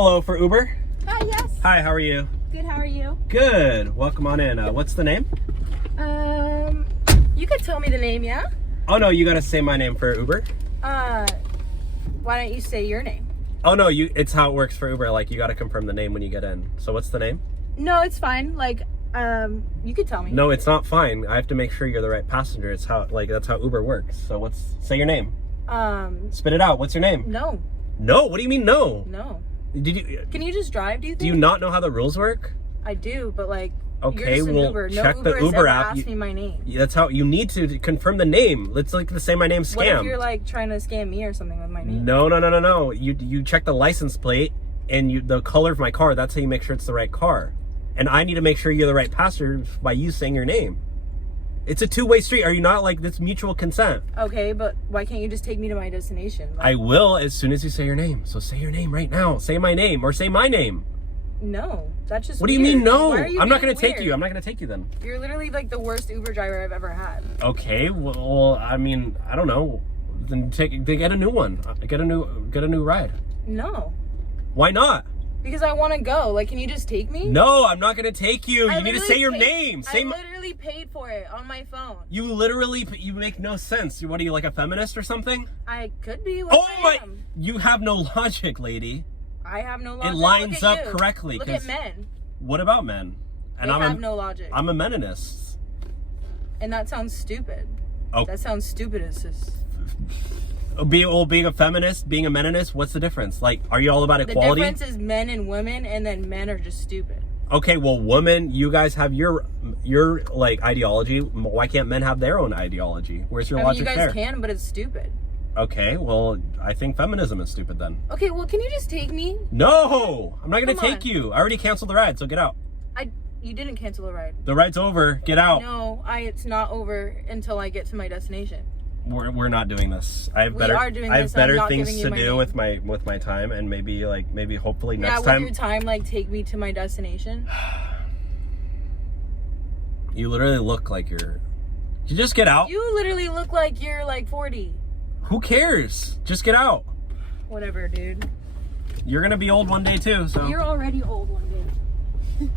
Hello, for Uber? Hi, yes. Hi, how are you? Good, how are you? Good. Welcome on in. What's the name? You could tell me the name, yeah? Oh, no, you gotta say my name for Uber. Why don't you say your name? Oh, no, it's how it works for Uber. Like, you gotta confirm the name when you get in. So what's the name? No, it's fine. Like, you could tell me. No, it's not fine. I have to make sure you're the right passenger. It's how, like, that's how Uber works. So say your name. Spit it out. What's your name? No. No? What do you mean no? No. Can you just drive, do you think? Do you not know how the rules work? I do, but like, okay, you're just an well, Uber. No check Uber the Uber has app. ever asked me my name. That's how you need to confirm the name. It's like the Say My Name scam. What if you're like trying to scam me or something with my name? No. You check the license plate and the color of my car. That's how you make sure it's the right car. And I need to make sure you're the right passenger by you saying your name. It's a two-way street. Are you not like this mutual consent? Okay, but why can't you just take me to my destination? Like, I will as soon as you say your name. So say your name right now. Say my name or say my name. No, that's just What do you mean no? Why are you I'm not being going to take weird? you. I'm not going to take you then. You're literally like the worst Uber driver I've ever had. Okay, well, I mean, I don't know. Then get a new one. Get a new ride. No. Why not? Because I want to go. Like, can you just take me? No, I'm not going to take you. You need to say your name. I literally paid for it on my phone. You make no sense. What are you, like a feminist or something? I could be. You have no logic, lady. I have no logic. It lines up correctly. Look at men. What about men? And I have no logic. I'm a meninist. And that sounds stupid. Oh. That sounds stupid as just... Being a feminist, being a meninist, what's the difference? Like, are you all about equality? The difference is men and women, and then men are just stupid. Okay, well, women, you guys have your like ideology. Why can't men have their own ideology? Where's your logic there? You guys can, but it's stupid. Okay, well, I think feminism is stupid then. Okay, well, can you just take me? No, I'm not gonna take you. I already canceled the ride, so get out. You didn't cancel the ride. The ride's over. Get out. No, it's not over until I get to my destination. We're not doing this. I have better things to do with my time, and maybe hopefully next time. Would your time like take me to my destination? You literally look like you just get out. You literally look like you're like 40. Who cares? Just get out. Whatever, dude. You're gonna be old one day too, so. You're already old one day.